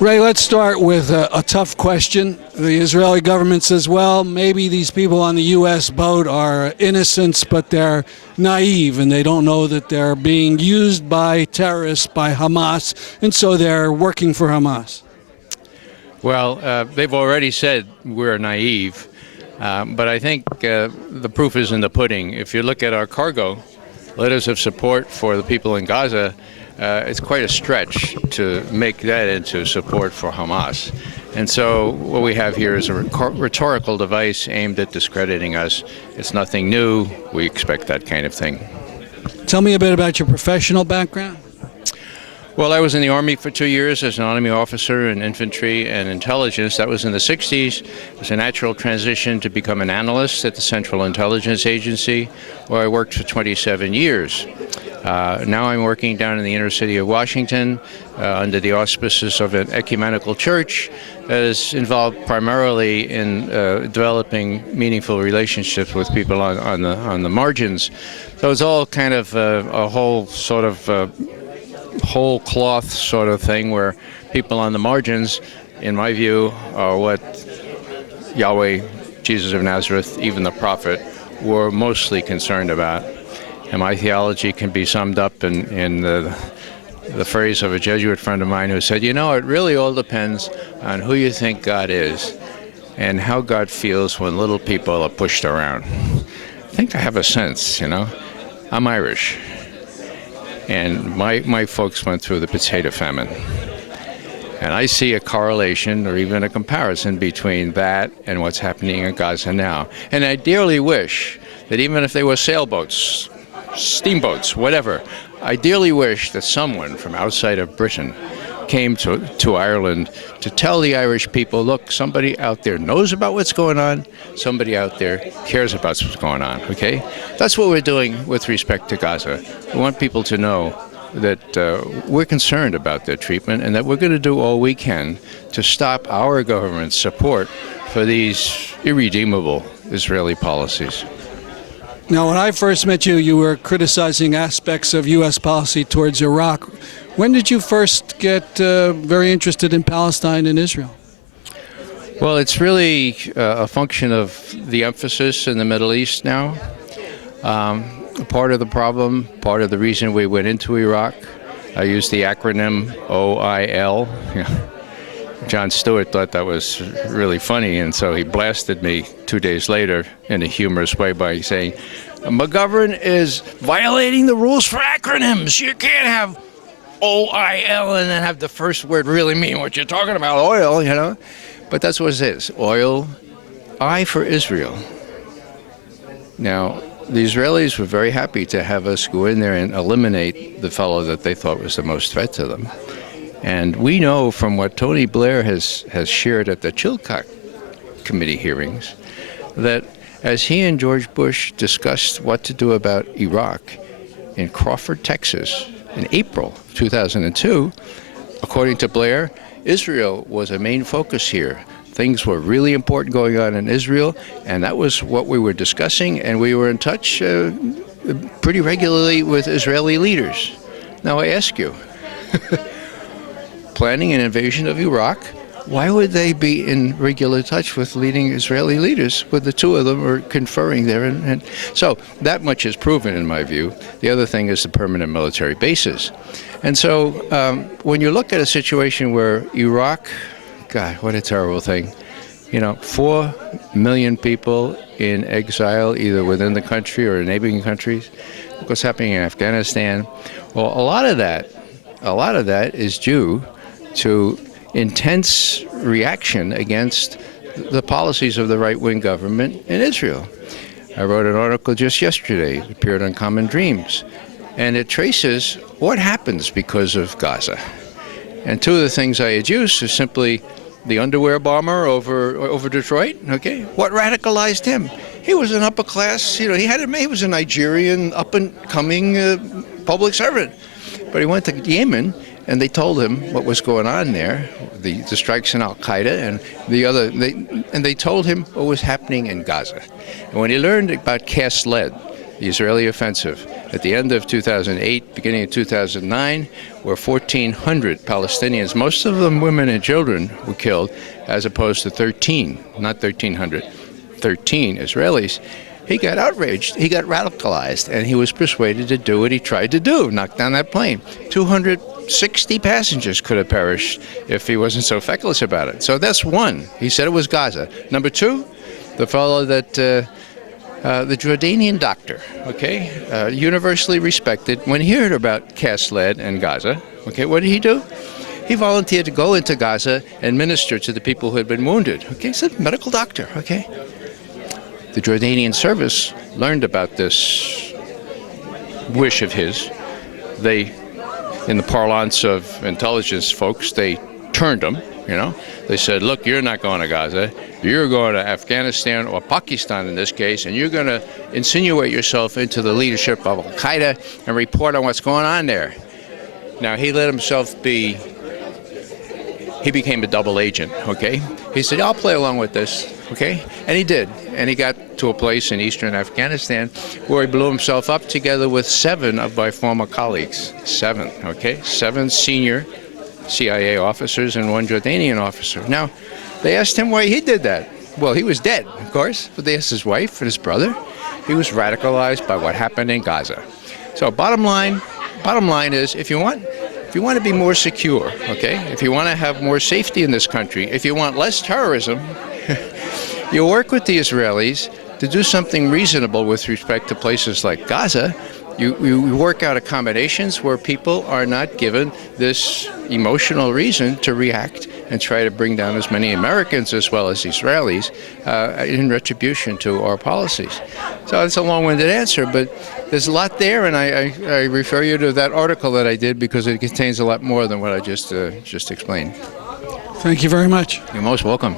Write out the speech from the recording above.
Ray, let's start with a tough question. The Israeli government says, well, maybe these people on the U.S. boat are innocents, but they're naive and they don't know that they're being used by terrorists, by Hamas, and so they're working for Hamas. Well, they've already said we're naive, but I think the proof is in the pudding. If you look at our cargo, letters of support for the people in Gaza, it's quite a stretch to make that into support for Hamas. And so what we have here is a rhetorical device aimed at discrediting us. It's nothing new. We expect that kind of thing. Tell me a bit about your professional background. Well, I was in the Army for 2 years as an Army officer in infantry and intelligence. That was in the 60s. It was a natural transition to become an analyst at the Central Intelligence Agency, where I worked for 27 years. Now I'm working down in the inner city of Washington under the auspices of an ecumenical church that is involved primarily in developing meaningful relationships with people on the margins. So it's all kind of a whole sort of whole cloth sort of thing where people on the margins, in my view, are what Yahweh, Jesus of Nazareth, even the prophet, were mostly concerned about. And my theology can be summed up in the phrase of a Jesuit friend of mine who said, you know, it really all depends on who you think God is and how God feels when little people are pushed around. I think I have a sense, you know. I'm Irish. And my folks went through the potato famine. And I see a correlation or even a comparison between that and what's happening in Gaza now. And I dearly wish that even if they were sailboats, steamboats, whatever, I dearly wish that someone from outside of Britain came to Ireland to tell the Irish people, look, somebody out there knows about what's going on, somebody out there cares about what's going on, okay? That's what we're doing with respect to Gaza. We want people to know that we're concerned about their treatment and that we're going to do all we can to stop our government's support for these irredeemable Israeli policies. Now, when I first met you, you were criticizing aspects of U.S. policy towards Iraq. When did you first get very interested in Palestine and Israel? Well, it's really a function of the emphasis in the Middle East now. Part of the problem, part of the reason we went into Iraq, I used the acronym OIL. Jon Stewart thought that was really funny, and so he blasted me 2 days later in a humorous way by saying, McGovern is violating the rules for acronyms. You can't have OIL and then have the first word really mean what you're talking about, oil, you know. But that's what it is, oil, I for Israel. Now, the Israelis were very happy to have us go in there and eliminate the fellow that they thought was the most threat to them. And we know from what Tony Blair has shared at the Chilcot Committee hearings that as he and George Bush discussed what to do about Iraq in Crawford, Texas, in April 2002, according to Blair, Israel was a main focus here. Things were really important going on in Israel, and that was what we were discussing, and we were in touch pretty regularly with Israeli leaders. Now I ask you, planning an invasion of Iraq, why would they be in regular touch with leading Israeli leaders when the two of them are conferring there? And so that much is proven in my view. The other thing is the permanent military bases. And so when you look at a situation where Iraq, God, what a terrible thing. You know, 4 million people in exile, either within the country or in neighboring countries. What's happening in Afghanistan? Well, a lot of that is due to intense reaction against the policies of the right-wing government in Israel. I wrote an article just yesterday, it appeared on Common Dreams, and it traces what happens because of Gaza. And two of the things I adduce is simply the underwear bomber over Detroit, okay? What radicalized him? He was an upper class, you know, he was a Nigerian up-and-coming public servant. But he went to Yemen, and they told him what was going on there, the strikes in Al-Qaeda, and they told him what was happening in Gaza. And when he learned about cast lead, the Israeli offensive, at the end of 2008, beginning of 2009, where 1,400 Palestinians, most of them women and children, were killed, as opposed to 13, not 1,300, 13 Israelis. He got outraged, he got radicalized, and he was persuaded to do what he tried to do, knock down that plane. 260 passengers could have perished if he wasn't so feckless about it. So that's one. He said it was Gaza. Number two, the fellow that, the Jordanian doctor, okay, universally respected. When he heard about cast lead and Gaza, okay, what did he do? He volunteered to go into Gaza and minister to the people who had been wounded. Okay, he's a medical doctor, okay? The Jordanian service learned about this wish of his. They, in the parlance of intelligence folks, they turned him, you know. They said, look, you're not going to Gaza. You're going to Afghanistan, or Pakistan in this case, and you're going to insinuate yourself into the leadership of Al-Qaeda and report on what's going on there. Now, he let himself be, he became a double agent, okay? He said, I'll play along with this, okay? And he did. And he got to a place in eastern Afghanistan where he blew himself up together with 7 of my former colleagues. 7, okay? 7 senior CIA officers and 1 Jordanian officer. Now, they asked him why he did that. Well, he was dead, of course, but they asked his wife and his brother. He was radicalized by what happened in Gaza. So bottom line is, if you want to be more secure, okay, if you want to have more safety in this country, if you want less terrorism, you work with the Israelis to do something reasonable with respect to places like Gaza. You work out accommodations where people are not given this emotional reason to react and try to bring down as many Americans as well as Israelis in retribution to our policies. So it's a long-winded answer, but there's a lot there, and I refer you to that article that I did because it contains a lot more than what I just explained. Thank you very much. You're most welcome.